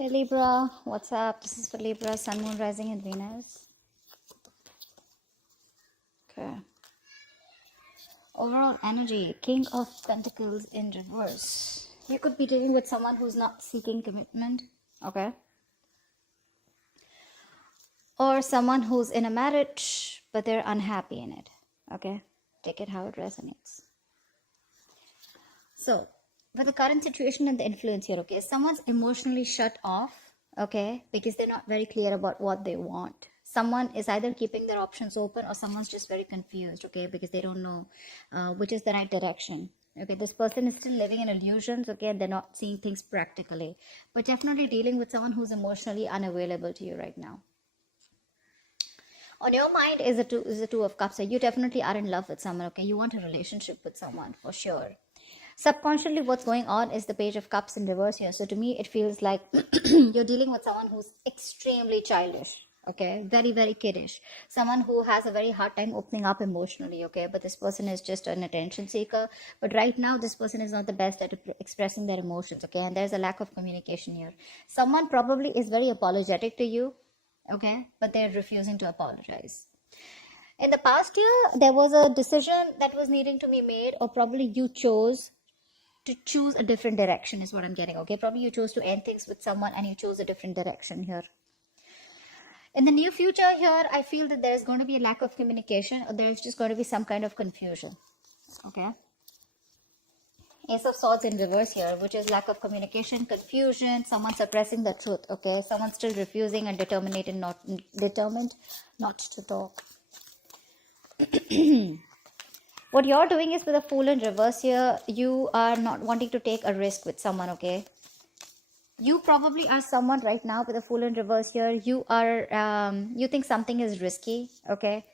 Hey Libra, what's up? This is for Libra, Sun, Moon, Rising, and Venus. Okay. Overall energy, King of Pentacles in reverse. You could be dealing with someone who's not seeking commitment, okay? Or someone who's in a marriage, but they're unhappy in it, okay? Take it how it resonates. So, with the current situation and the influence here, okay, someone's emotionally shut off, okay, because they're not very clear about what they want. Someone is either keeping their options open or someone's just very confused, okay, because they don't know which is the right direction. Okay, this person is still living in illusions, okay, and they're not seeing things practically, but definitely dealing with someone who's emotionally unavailable to you right now. On your mind is the two of cups. So you definitely are in love with someone, okay, you want a relationship with someone for sure. Subconsciously, what's going on is the Page of Cups in reverse here. So to me, it feels like you're dealing with someone who's extremely childish, okay? Very, very kiddish. Someone who has a very hard time opening up emotionally, okay? But this person is just an attention seeker. But right now, this person is not the best at expressing their emotions, okay? And there's a lack of communication here. Someone probably is very apologetic to you, okay? But they're refusing to apologize. In the past year, there was a decision that was needing to be made, or probably you chose to choose a different direction is what I'm getting, okay? Probably you chose to end things with someone and you chose a different direction here. In the near future here, I feel that there's going to be a lack of communication, or there's just going to be some kind of confusion, okay? Ace of Swords in reverse here, which is lack of communication, confusion, someone suppressing the truth, okay? Someone still refusing and determined not to talk. What you're doing is with a Fool in reverse here, you are not wanting to take a risk with someone, okay? You probably are someone right now with a Fool in reverse here. You are, you think something is risky, okay?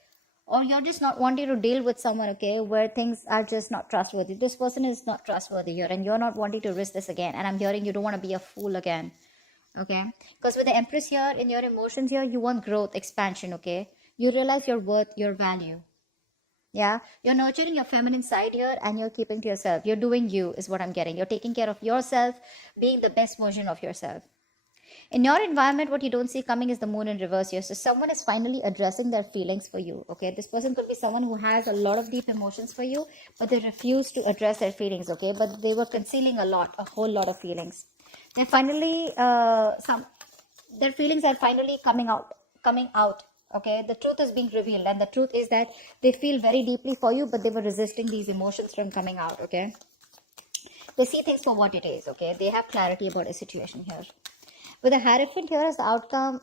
Or you're just not wanting to deal with someone, okay, where things are just not trustworthy. This person is not trustworthy here, and you're not wanting to risk this again. And I'm hearing you don't want to be a fool again, okay? Because with the Empress here, in your emotions here, you want growth, expansion, okay? You realize your worth, your value. Yeah, you're nurturing your feminine side here and you're keeping to yourself. You're doing you is what I'm getting. You're taking care of yourself, being the best version of yourself. In your environment, what you don't see coming is the Moon in reverse here. So someone is finally addressing their feelings for you. Okay, this person could be someone who has a lot of deep emotions for you, but they refuse to address their feelings. Okay, but they were concealing a whole lot of feelings. They're finally their feelings are finally coming out. Okay, the truth is being revealed, and the truth is that they feel very deeply for you, but they were resisting these emotions from coming out. Okay, they see things for what it is. Okay, they have clarity about a situation here. With a Hierophant here as the outcome,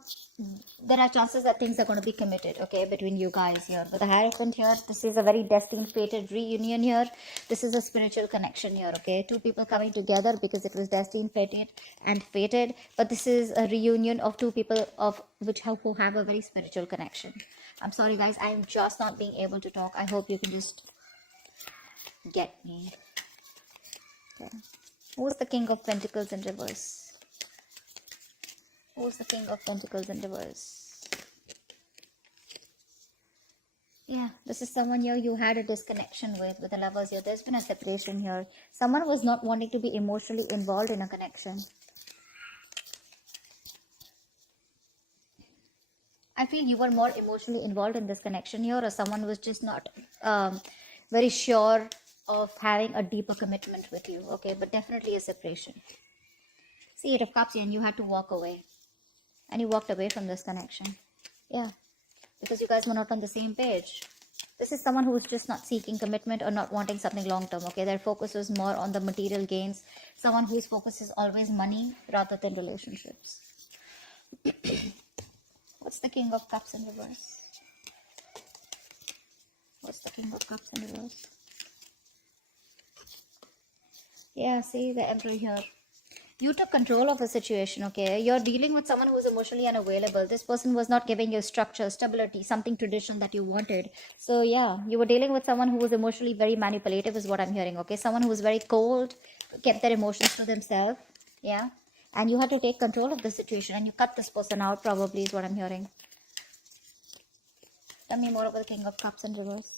there are chances that things are going to be committed, okay, between you guys here. With the Hierophant here, this is a very destined, fated reunion here. This is a spiritual connection here, okay? Two people coming together because it was destined, fated. But this is a reunion of two people who have a very spiritual connection. I'm sorry, guys. I'm just not being able to talk. I hope you can just get me. Okay. Who's the King of Pentacles in reverse? Who's the King of Pentacles in reverse? Yeah, this is someone here you had a disconnection with the Lovers here. There's been a separation here. Someone was not wanting to be emotionally involved in a connection. I feel you were more emotionally involved in this connection here, or someone was just not very sure of having a deeper commitment with you. Okay, but definitely a separation. See, Eight of Cups here, and you had to walk away. And you walked away from this connection. Yeah, because you guys were not on the same page. This is someone who is just not seeking commitment or not wanting something long term, okay? Their focus is more on the material gains. Someone whose focus is always money rather than relationships. What's the King of Cups in reverse? What's the King of Cups in reverse? Yeah, see the Emperor here. You took control of a situation, okay? You're dealing with someone who is emotionally unavailable. This person was not giving you structure, stability, something traditional that you wanted. So yeah, you were dealing with someone who was emotionally very manipulative is what I'm hearing, okay? Someone who was very cold, kept their emotions to themselves, yeah? And you had to take control of the situation and you cut this person out probably is what I'm hearing. Tell me more about the King of Cups in reverse.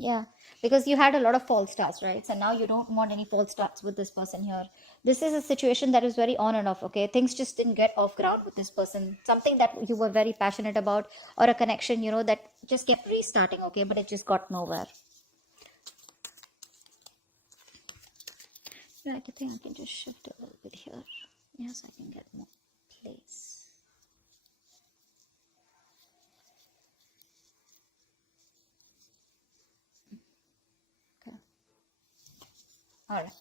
Yeah, because you had a lot of false starts, right? So now you don't want any false starts with this person here. This is a situation that is very on and off, okay? Things just didn't get off ground with this person. Something that you were very passionate about, or a connection, that just kept restarting, okay? But it just got nowhere. Right, I think I can just shift a little bit here. Yes, I can get more place. Okay. All right.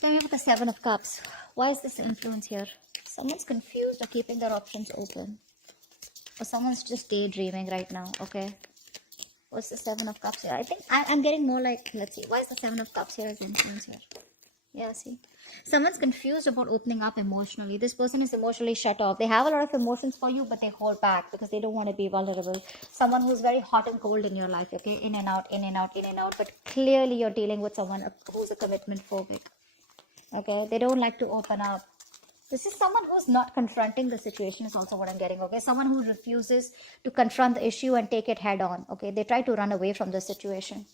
Then we have the Seven of Cups. Why is this influence here? Someone's confused or keeping their options open. Or someone's just daydreaming right now, okay? What's the Seven of Cups here? I think I'm getting more like, let's see, why is the Seven of Cups here as influence here? Yeah, see. Someone's confused about opening up emotionally. This person is emotionally shut off. They have a lot of emotions for you, but they hold back because they don't want to be vulnerable. Someone who's very hot and cold in your life, okay? In and out, in and out, in and out. But clearly you're dealing with someone who's a commitment phobic. Okay? They don't like to open up. This is someone who's not confronting the situation is also what I'm getting, okay? Someone who refuses to confront the issue and take it head on, okay? They try to run away from the situation.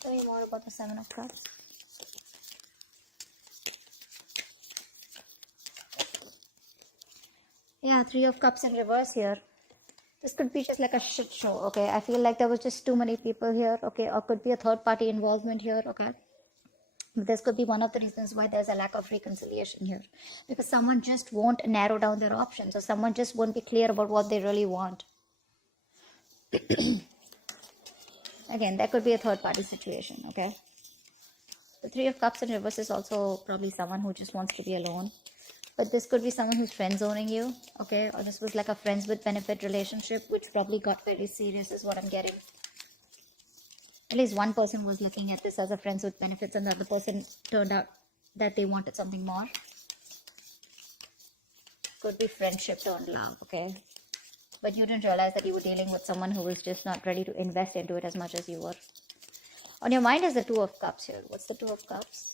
Tell me more about the Seven of Cups. Yeah, Three of Cups in reverse here. This could be just like a shit show, okay? I feel like there was just too many people here, okay? Or could be a third party involvement here, okay? This could be one of the reasons why there's a lack of reconciliation here. Because someone just won't narrow down their options, or someone just won't be clear about what they really want. Again, that could be a third party situation, okay? The Three of Cups in reverse is also probably someone who just wants to be alone. But this could be someone who's friend zoning you, okay? Or this was like a friends with benefit relationship, which probably got very serious is what I'm getting. At least one person was looking at this as a friends with benefits, and the other person turned out that they wanted something more. Could be friendship turned love, okay? But you didn't realize that you were dealing with someone who was just not ready to invest into it as much as you were. On your mind is the Two of Cups here. What's the Two of Cups?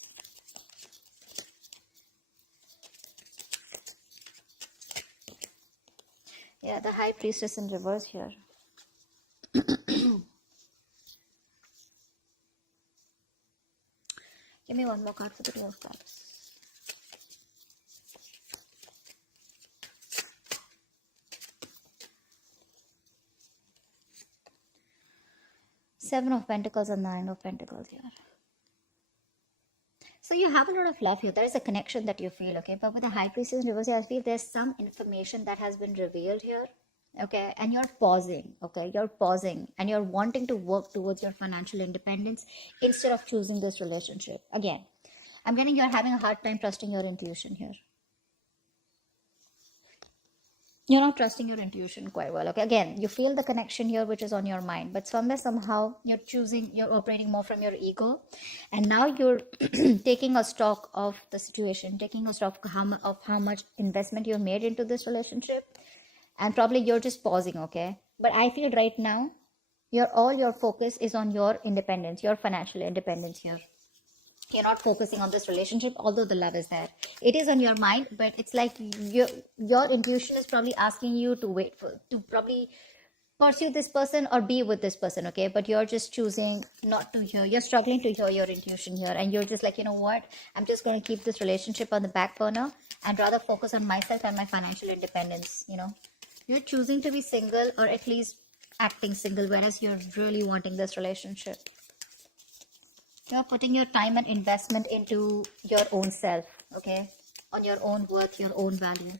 Yeah, the High Priestess in reverse here. Give me one more card for the Two of Cups. Seven of Pentacles and Nine of Pentacles here. So you have a lot of love here. There is a connection that you feel, okay? But with the High Priestess in reverse, I feel there's some information that has been revealed here, okay? And you're pausing, okay? You're pausing and you're wanting to work towards your financial independence instead of choosing this relationship. Again, I'm getting you're having a hard time trusting your intuition here. You're not trusting your intuition quite well, okay? Again, you feel the connection here, which is on your mind, but somehow you're operating more from your ego, and now you're taking a stock of the situation, taking a stock of how much investment you've made into this relationship, and probably you're just pausing, okay? But I feel right now, all your focus is on your independence, your financial independence here. You're not focusing on this relationship, although the love is there. It is on your mind, but it's like your intuition is probably asking you to probably pursue this person or be with this person, okay? But you're just choosing not to hear. You're struggling to hear your intuition here, and you're just like, you know what? I'm just going to keep this relationship on the back burner and rather focus on myself and my financial independence, You're choosing to be single, or at least acting single, whereas you're really wanting this relationship. You're putting your time and investment into your own self, okay? On your own worth, your own value.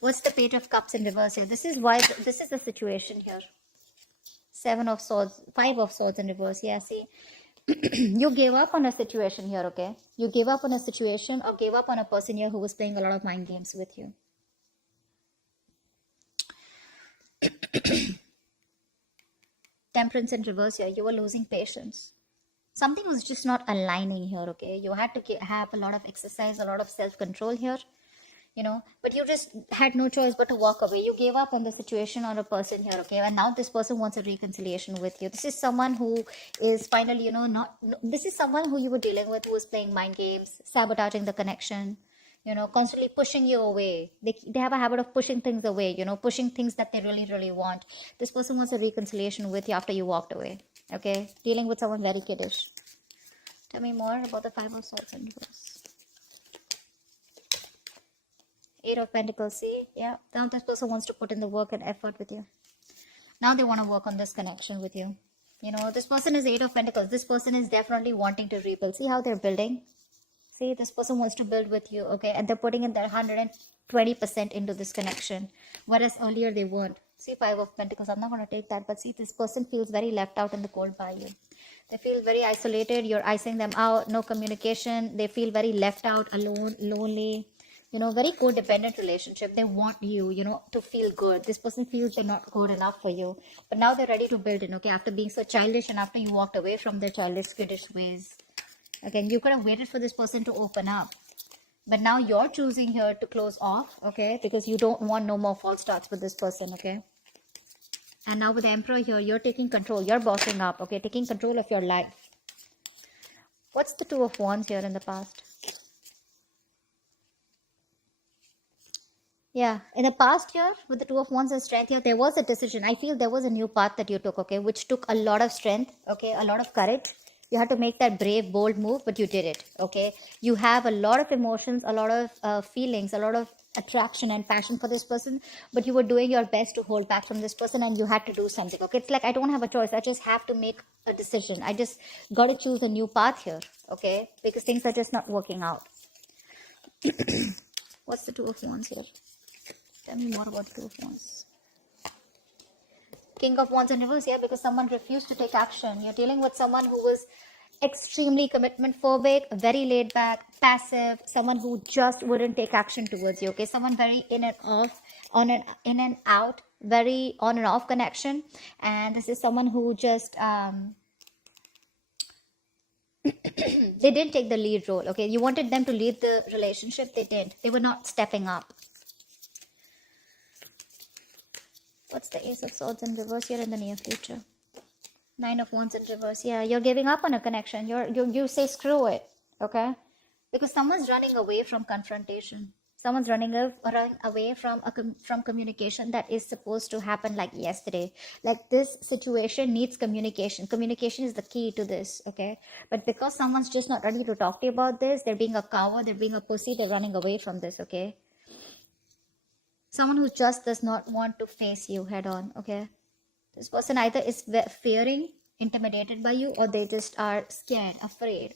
What's the Page of Cups in reverse here? This is the situation here. Seven of Swords, Five of Swords in reverse. Yeah, see? You gave up on a situation here, okay? You gave up on a situation or gave up on a person here who was playing a lot of mind games with you. Temperance in reverse here. You were losing patience. Something was just not aligning here, okay? You had to have a lot of exercise, a lot of self-control here, but you just had no choice but to walk away. You gave up on the situation or a person here, okay? And now this person wants a reconciliation with you. This is someone who is finally, this is someone who you were dealing with who was playing mind games, sabotaging the connection, constantly pushing you away. They have a habit of pushing things away, pushing things that they really, really want. This person wants a reconciliation with you after you walked away. Okay, dealing with someone very kiddish. Tell me more about the Five of Swords in reverse. Eight of Pentacles. See, yeah, now this person wants to put in the work and effort with you. Now they want to work on this connection with you. This person is Eight of Pentacles. This person is definitely wanting to rebuild. See how they're building? See, this person wants to build with you, okay? And they're putting in their 120% into this connection. Whereas earlier they weren't. See, Five of Pentacles. I'm not going to take that. But see, this person feels very left out in the cold by you. They feel very isolated. You're icing them out. No communication. They feel very left out, alone, lonely. Very codependent relationship. They want you, to feel good. This person feels they're not good enough for you. But now they're ready to build in, okay? After being so childish and after you walked away from their childish, kiddish ways. Again, you could have waited for this person to open up. But now you're choosing here to close off, okay? Because you don't want no more false starts with this person, okay? And now with the Emperor here, you're taking control. You're bossing up, okay? Taking control of your life. What's the Two of Wands here in the past? Yeah, in the past year, with the Two of Wands and Strength here, there was a decision. I feel there was a new path that you took, okay, which took a lot of strength, okay, a lot of courage. You had to make that brave, bold move, but you did it, okay. You have a lot of emotions, a lot of feelings, a lot of attraction and passion for this person, but you were doing your best to hold back from this person and you had to do something, okay. It's like, I don't have a choice. I just have to make a decision. I just got to choose a new path here, okay, because things are just not working out. What's the Two of Wands here? Tell me more about the Two of Wands. King of Wands in reverse, yeah, because someone refused to take action. You're dealing with someone who was extremely commitment phobic, very laid back, passive, someone who just wouldn't take action towards you, okay? Someone very in and off, in and out, very on and off connection. And this is someone who just, they didn't take the lead role, okay? You wanted them to lead the relationship, they didn't. They were not stepping up. What's the Ace of Swords in reverse here in the near future? Nine of Wands in reverse. Yeah, you're giving up on a connection. You say screw it, okay? Because someone's running away from confrontation. Someone's running away from communication that is supposed to happen like yesterday. Like, this situation needs communication. Communication is the key to this, okay? But because someone's just not ready to talk to you about this, they're being a coward, they're being a pussy, they're running away from this, okay? Someone who just does not want to face you head on, okay? This person either is fearing, intimidated by you, or they just are scared, afraid,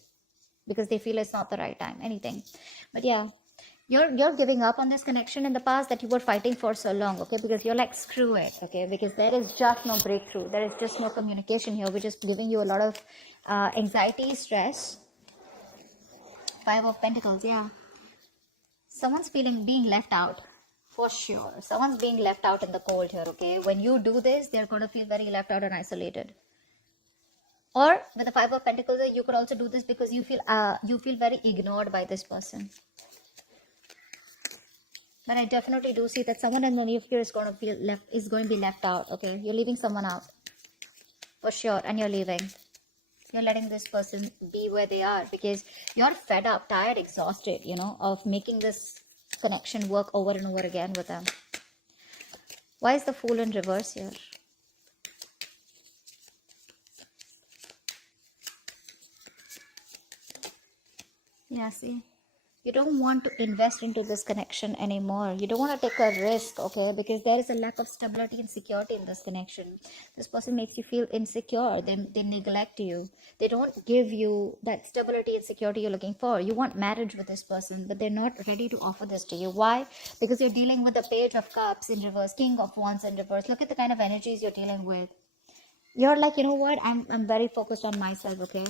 because they feel it's not the right time, anything. But yeah, you're giving up on this connection in the past that you were fighting for so long, okay? Because you're like, screw it, okay? Because there is just no breakthrough. There is just no communication here, which is giving you a lot of anxiety, stress. Five of Pentacles, yeah. Someone's being left out. For sure. Someone's being left out in the cold here, okay? When you do this, they're going to feel very left out and isolated. Or with the Five of Pentacles, you could also do this because you feel very ignored by this person. But I definitely do see that someone in the near future is going to be left out, okay? You're leaving someone out. For sure. And you're leaving. You're letting this person be where they are because you're fed up, tired, exhausted, of making this connection work over and over again with them. Why is the Fool in reverse here? Yeah, see, you don't want to invest into this connection anymore. You don't want to take a risk, okay? Because there is a lack of stability and security in this connection. This person makes you feel insecure. They neglect you. They don't give you that stability and security you're looking for. You want marriage with this person, but they're not ready to offer this to you. Why? Because you're dealing with the Page of Cups in reverse, King of Wands in reverse. Look at the kind of energies you're dealing with. You're like, you know what? I'm very focused on myself, okay?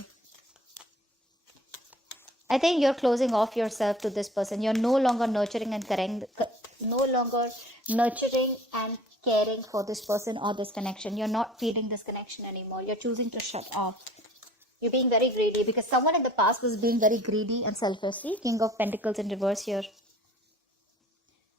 I think you're closing off yourself to this person. You're no longer nurturing and caring for this person or this connection. You're not feeding this connection anymore. You're choosing to shut off. You're being very greedy because someone in the past was being very greedy and selfish. See, King of Pentacles in reverse here.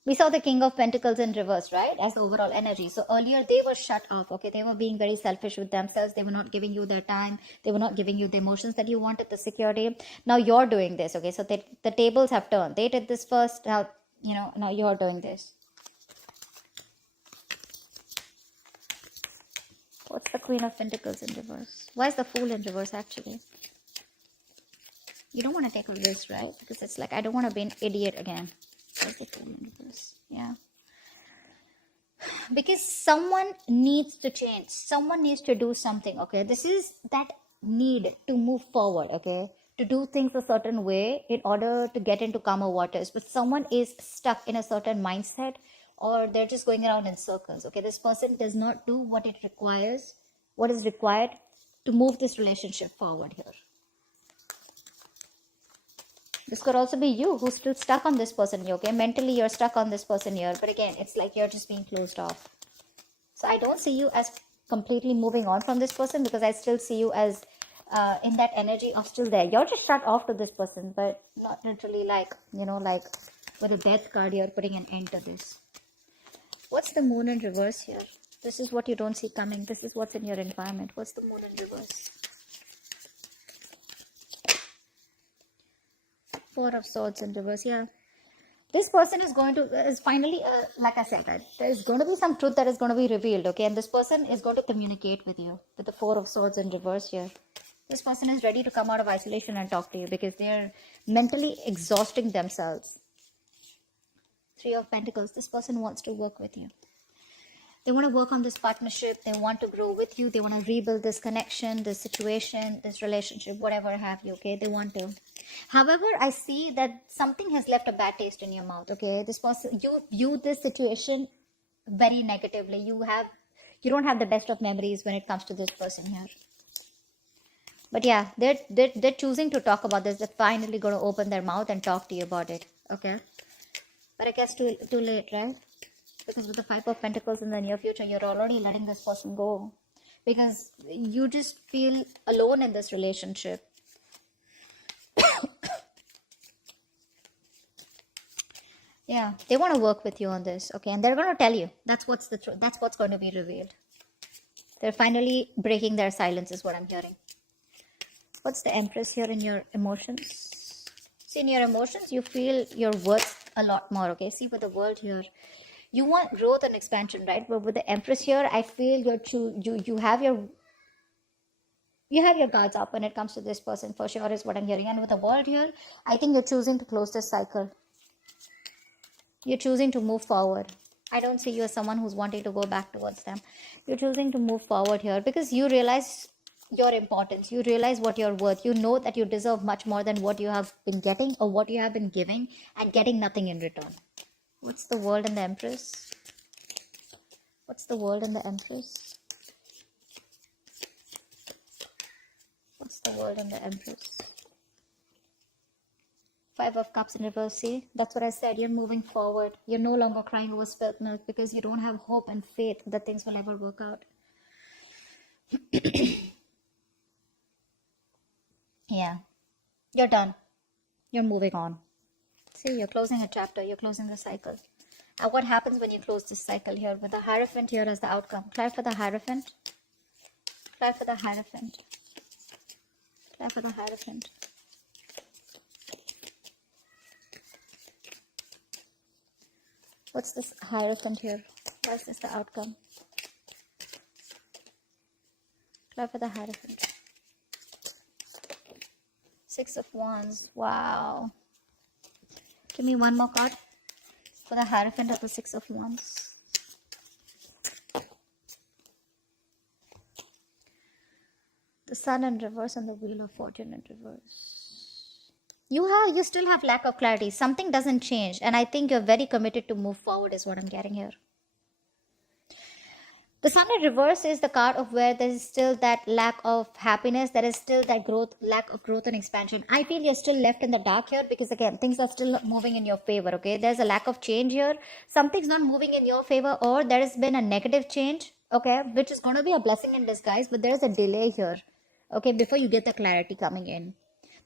We saw the King of Pentacles in reverse, right? As the overall energy. So earlier they were shut off, okay? They were being very selfish with themselves. They were not giving you their time. They were not giving you the emotions that you wanted, the security. Now you're doing this, okay? So the tables have turned. They did this first. Now, now you're doing this. What's the Queen of Pentacles in reverse? Why is the Fool in reverse, actually? You don't want to take a risk, right? Because it's like, I don't want to be an idiot again. Where's the Fool in reverse? Yeah. Because someone needs to change. Someone needs to do something, okay? This is that need to move forward, okay? To do things a certain way in order to get into calmer waters. But someone is stuck in a certain mindset, or they're just going around in circles, okay? This person does not do what it requires, what is required to move this relationship forward here. This could also be you who's still stuck on this person here, okay? Mentally, you're stuck on this person here. But again, it's like you're just being closed off. So I don't see you as completely moving on from this person, because I still see you as in that energy of still there. You're just shut off to this person, but not literally like, like with a death card, you're putting an end to this. What's the Moon in reverse here? This is what you don't see coming. This is what's in your environment. What's the Moon in reverse? Four of Swords in reverse. Yeah, this person is finally, like I said, there's going to be some truth that is going to be revealed, okay? And this person is going to communicate with you with the Four of Swords in reverse here. This person is ready to come out of isolation and talk to you, because they're mentally exhausting themselves. Three of Pentacles. This person wants to work with you. They want to work on this partnership. They want to grow with you. They want to rebuild this connection, this situation, this relationship, whatever have you, okay? They want to. However, I see that something has left a bad taste in your mouth, okay? This person, you view this situation very negatively. You don't have the best of memories when it comes to this person here. But yeah, they're choosing to talk about this. They're finally going to open their mouth and talk to you about it, okay? But I guess too late, right? Because with the Five of Pentacles in the near future, you're already letting this person go. Because you just feel alone in this relationship. Yeah, they want to work with you on this, okay? And they're going to tell you. That's what's the truth. That's what's going to be revealed. They're finally breaking their silence is what I'm hearing. What's the Empress here in your emotions? See, in your emotions, you feel your worth a lot more, okay? See, with the World here, you want growth and expansion, right? But with the Empress here, I feel you have your guards up when it comes to this person, for sure, is what I'm hearing. And with the World here, I think you're choosing to close this cycle. You're choosing to move forward. I don't see you as someone who's wanting to go back towards them. You're choosing to move forward here because you realize your importance. You realize what you're worth. You know that you deserve much more than what you have been getting or what you have been giving and getting nothing in return. What's the World and the Empress? What's the World and the Empress? What's the World and the Empress? Five of Cups in reverse. See, that's what I said. You're moving forward. You're no longer crying over spilt milk because you don't have hope and faith that things will ever work out. Yeah, you're done. You're moving on. See, you're closing a chapter. You're closing the cycle. And what happens when you close this cycle here with the Hierophant here as the outcome? Try for the Hierophant. Try for the Hierophant. Try for the Hierophant. What's this Hierophant here? Why is this the outcome? Try for the Hierophant. Six of Wands. Wow. Give me one more card for the Hierophant of the Six of Wands. The Sun in reverse and the Wheel of Fortune in reverse. You still have lack of clarity. Something doesn't change. And I think you're very committed to move forward is what I'm getting here. The Sun in reverse is the card of where there is still that lack of happiness. There is still that lack of growth and expansion. I feel you're still left in the dark here because, again, things are still not moving in your favor, okay? There's a lack of change here. Something's not moving in your favor, or there has been a negative change, okay? Which is going to be a blessing in disguise, but there's a delay here, okay? Before you get the clarity coming in.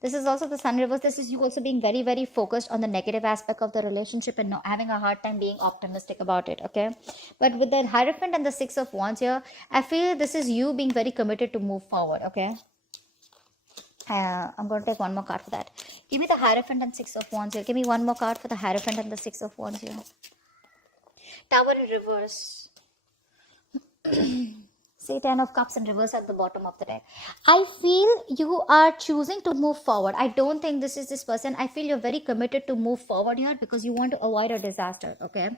This is also the sun reverse. This is you also being very, very focused on the negative aspect of the relationship and not having a hard time being optimistic about it. Okay. But with the Hierophant and the Six of Wands here, I feel this is you being very committed to move forward. Okay. I'm going to take one more card for that. Give me the Hierophant and Six of Wands here. Give me one more card for the Hierophant and the Six of Wands here. Tower in reverse. Say 10 of Cups in reverse at the bottom of the deck. I feel you are choosing to move forward. I don't think this is this person. I feel you're very committed to move forward here because you want to avoid a disaster. Okay.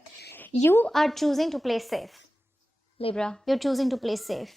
You are choosing to play safe. Libra, you're choosing to play safe.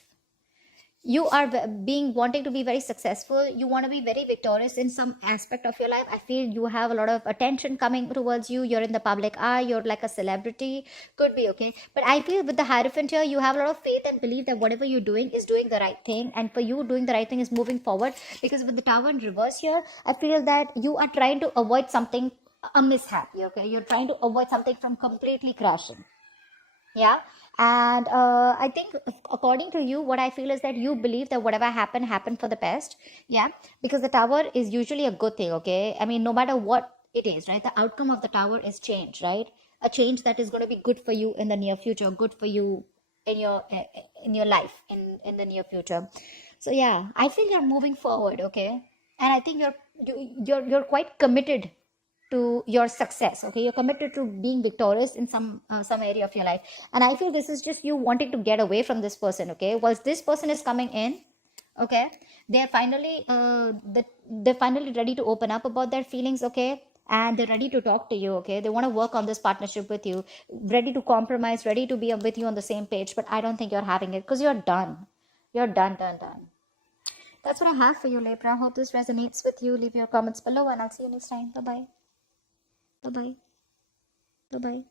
You are being wanting to be very successful. You want to be very victorious in some aspect of your life. I feel you have a lot of attention coming towards you. You're in the public eye. You're like a celebrity. Could be, okay. But I feel with the Hierophant here, you have a lot of faith and belief that whatever you're doing is doing the right thing. And for you, doing the right thing is moving forward. Because with the Tower in reverse here, I feel that you are trying to avoid something, a mishap. Okay. You're trying to avoid something from completely crashing. Yeah. And I think according to you, what I feel is that you believe that whatever happened for the best. Yeah. Because the Tower is usually a good thing. Okay. I mean, no matter what it is, right? The outcome of the Tower is change, right? A change that is going to be good for you in the near future, good for you in your life in the near future. So yeah, I feel you're moving forward. Okay. And I think you're quite committed to your success. Okay, you're committed to being victorious in some area of your life. And I feel this is just you wanting to get away from this person. Okay, once this person is coming in, okay, they're finally they're finally ready to open up about their feelings. Okay, and they're ready to talk to you. Okay, they want to work on this partnership with you, ready to compromise, ready to be with you on the same page. But I don't think you're having it because you're done. That's what I have for you, Libra. Hope this resonates with you. Leave your comments below and I'll see you next time. Bye bye. Bye bye. Bye bye.